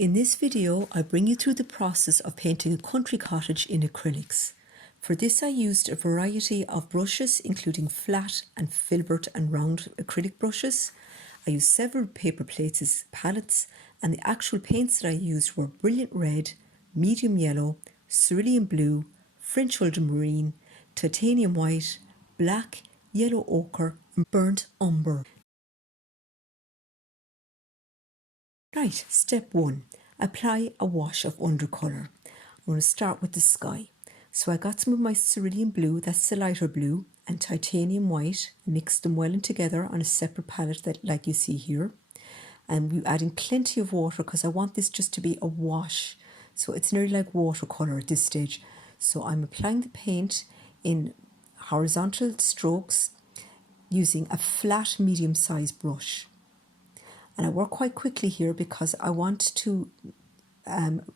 In this video, I bring you through the process of painting a country cottage in acrylics. For this I used a variety of brushes including flat and filbert and round acrylic brushes. I used several paper plates as palettes, and the actual paints that I used were brilliant red, medium yellow, cerulean blue, French ultramarine, titanium white, black, yellow ochre and burnt umber. Right, step 1. Apply a wash of undercolour. I'm going to start with the sky. So I got some of my cerulean blue, that's the lighter blue, and titanium white, mixed them well in together on a separate palette that, like you see here. And we're adding plenty of water because I want this just to be a wash. So it's nearly like watercolour at this stage. So I'm applying the paint in horizontal strokes using a flat medium-sized brush. And I work quite quickly here because I want to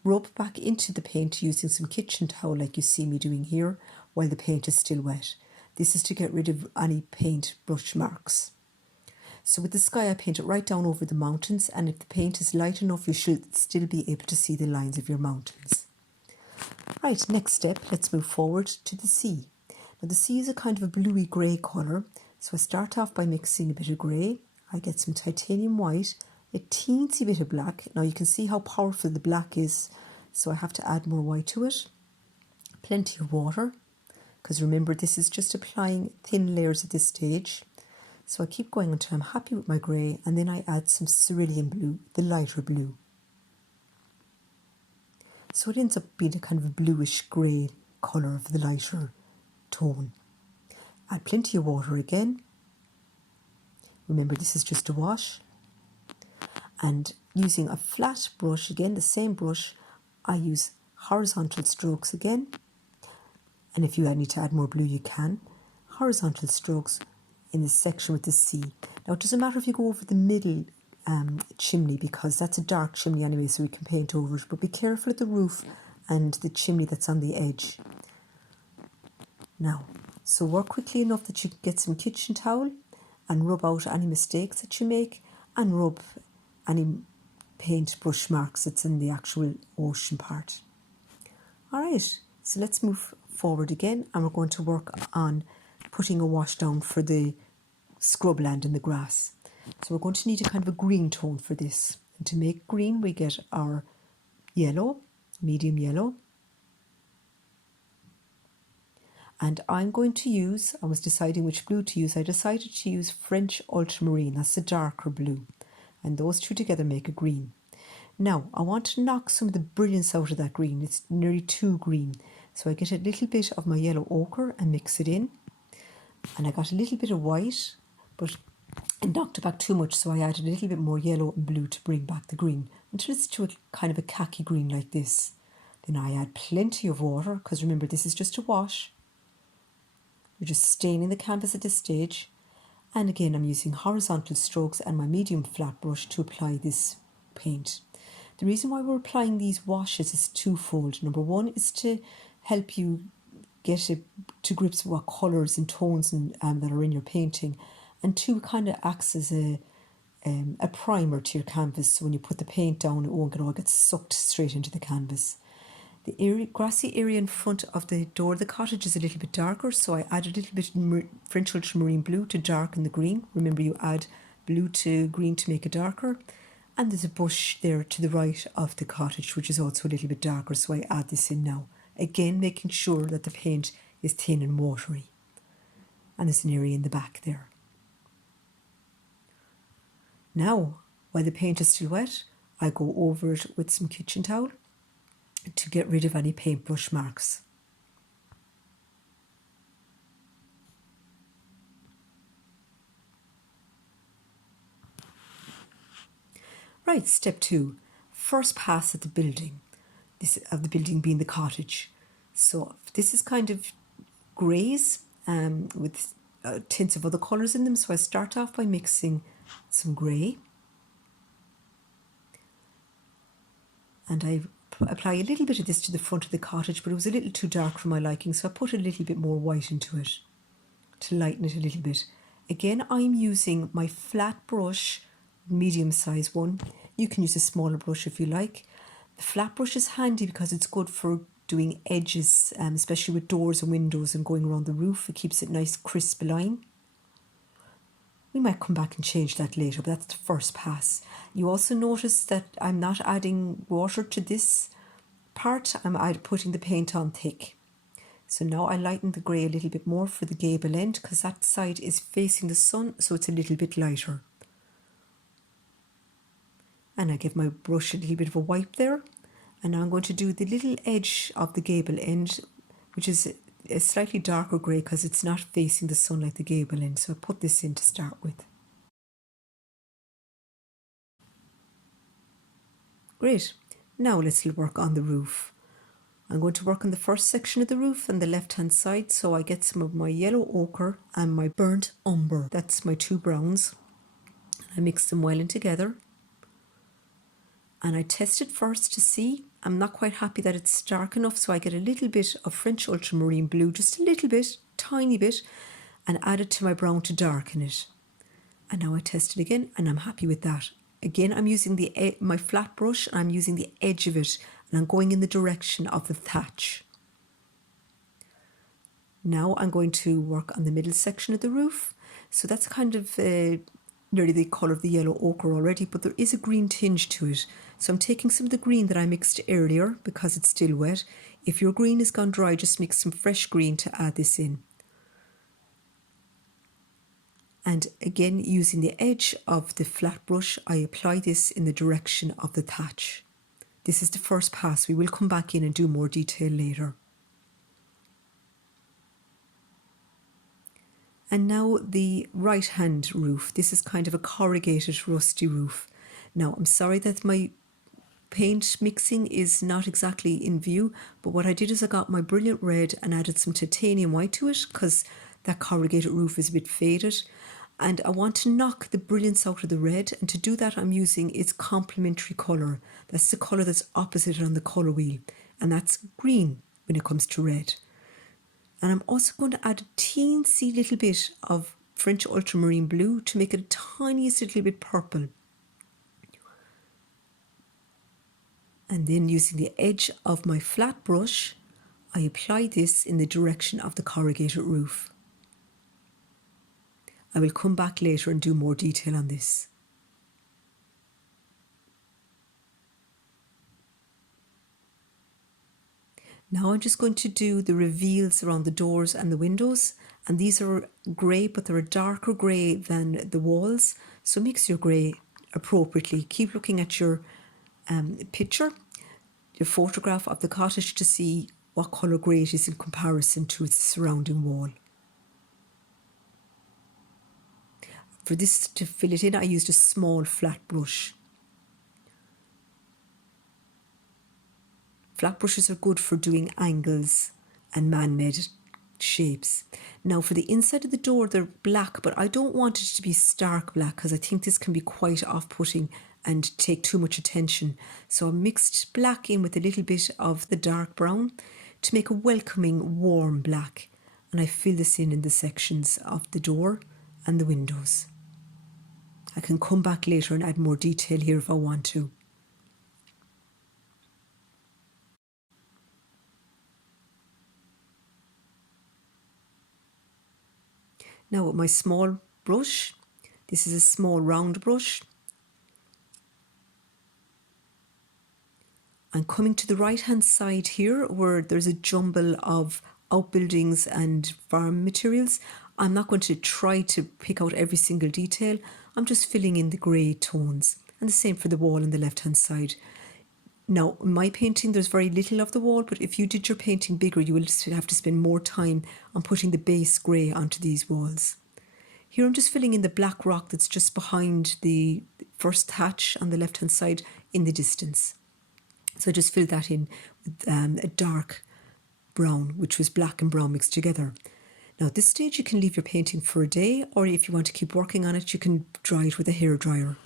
rub back into the paint using some kitchen towel like you see me doing here while the paint is still wet. This is to get rid of any paint brush marks. So with the sky I paint it right down over the mountains, and if the paint is light enough you should still be able to see the lines of your mountains. Right, next step, let's move forward to the sea. Now the sea is a kind of a bluey grey colour, so I start off by mixing a bit of grey. I get some titanium white, a teensy bit of black. Now you can see how powerful the black is, so I have to add more white to it. Plenty of water, because remember this is just applying thin layers at this stage. So I keep going until I'm happy with my grey, and then I add some cerulean blue, the lighter blue. So it ends up being a kind of a bluish grey colour of the lighter tone. Add plenty of water again. Remember this is just a wash. And using a flat brush, again the same brush, I use horizontal strokes again. And if you need to add more blue you can. Horizontal strokes in this section with the sea. Now it doesn't matter if you go over the middle chimney because that's a dark chimney anyway, so we can paint over it. But be careful at the roof and the chimney that's on the edge. Now, so work quickly enough that you can get some kitchen towel and rub out any mistakes that you make, and rub any paint brush marks that's in the actual ocean part. Alright, so let's move forward again, and we're going to work on putting a wash down for the scrubland and the grass. So we're going to need a kind of a green tone for this. And to make green we get our yellow, medium yellow. And I'm going to use, I was deciding which blue to use, I decided to use French ultramarine, that's the darker blue. And those two together make a green. Now, I want to knock some of the brilliance out of that green. It's nearly too green. So I get a little bit of my yellow ochre and mix it in. And I got a little bit of white, but it knocked it back too much, so I added a little bit more yellow and blue to bring back the green, until it's to a kind of a khaki green like this. Then I add plenty of water, because remember this is just a wash. You're just staining the canvas at this stage. And again I'm using horizontal strokes and my medium flat brush to apply this paint. The reason why we're applying these washes is twofold. Number one is to help you get to grips with what colours and tones that are in your painting. And two, kind of acts as a primer to your canvas, so when you put the paint down it won't all get sucked straight into the canvas. The grassy area in front of the door of the cottage is a little bit darker, so I add a little bit French ultramarine blue to darken the green. Remember you add blue to green to make it darker. And there's a bush there to the right of the cottage which is also a little bit darker, so I add this in now. Again making sure that the paint is thin and watery. And there's an area in the back there. Now, while the paint is still wet, I go over it with some kitchen towel to get rid of any paintbrush marks. Right, step 2. First pass at the building. The building being the cottage. So this is kind of greys with tints of other colours in them. So I start off by mixing some grey. And I apply a little bit of this to the front of the cottage, but it was a little too dark for my liking, so I put a little bit more white into it to lighten it a little bit. Again, I'm using my flat brush, medium size one, You can use a smaller brush if you like. The flat brush is handy because it's good for doing edges, especially with doors and windows and going around the roof. It keeps it nice, crisp line. We might come back and change that later, but that's the first pass. You also notice that I'm not adding water to this part. I'm putting the paint on thick. So now I lighten the grey a little bit more for the gable end because that side is facing the sun, so it's a little bit lighter. And I give my brush a little bit of a wipe there. And now I'm going to do the little edge of the gable end, which is a slightly darker grey because it's not facing the sun like the gable end. So I put this in to start with. Great. Now let's work on the roof. I'm going to work on the first section of the roof on the left hand side, so I get some of my yellow ochre and my burnt umber. That's my two browns. I mix them well in together. And I test it first to see. I'm not quite happy that it's dark enough, so I get a little bit of French ultramarine blue, just a little bit, tiny bit, and add it to my brown to darken it. And now I test it again, and I'm happy with that. Again, I'm using my flat brush, and I'm using the edge of it, and I'm going in the direction of the thatch. Now I'm going to work on the middle section of the roof. So that's kind of nearly the colour of the yellow ochre already, but there is a green tinge to it. So I'm taking some of the green that I mixed earlier because it's still wet. If your green has gone dry, just mix some fresh green to add this in. And again, using the edge of the flat brush, I apply this in the direction of the thatch. This is the first pass. We will come back in and do more detail later. And now the right hand roof. This is kind of a corrugated rusty roof. Now I'm sorry that my paint mixing is not exactly in view, but what I did is I got my brilliant red and added some titanium white to it because that corrugated roof is a bit faded. And I want to knock the brilliance out of the red, and to do that I'm using its complementary colour. That's the colour that's opposite on the colour wheel, and that's green when it comes to red. And I'm also going to add a teensy little bit of French ultramarine blue to make it a tiniest little bit purple. And then using the edge of my flat brush, I apply this in the direction of the corrugated roof. I will come back later and do more detail on this. Now I'm just going to do the reveals around the doors and the windows, and these are grey, but they're a darker grey than the walls, so mix your grey appropriately. Keep looking at your picture, your photograph of the cottage, to see what colour grey it is in comparison to its surrounding wall. For this, to fill it in, I used a small flat brush. Flat brushes are good for doing angles and man-made shapes. Now for the inside of the door, they're black, but I don't want it to be stark black because I think this can be quite off-putting and take too much attention. So I mixed black in with a little bit of the dark brown to make a welcoming, warm black. And I fill this in the sections of the door and the windows. I can come back later and add more detail here if I want to. Now with my small brush, this is a small round brush, I'm coming to the right hand side here where there's a jumble of outbuildings and farm materials. I'm not going to try to pick out every single detail. I'm just filling in the grey tones, and the same for the wall on the left hand side. Now, in my painting, there's very little of the wall, but if you did your painting bigger, you will have to spend more time on putting the base grey onto these walls. Here I'm just filling in the black rock that's just behind the first thatch on the left hand side in the distance. So I just filled that in with a dark brown, which was black and brown mixed together. Now at this stage you can leave your painting for a day, or if you want to keep working on it, you can dry it with a hairdryer.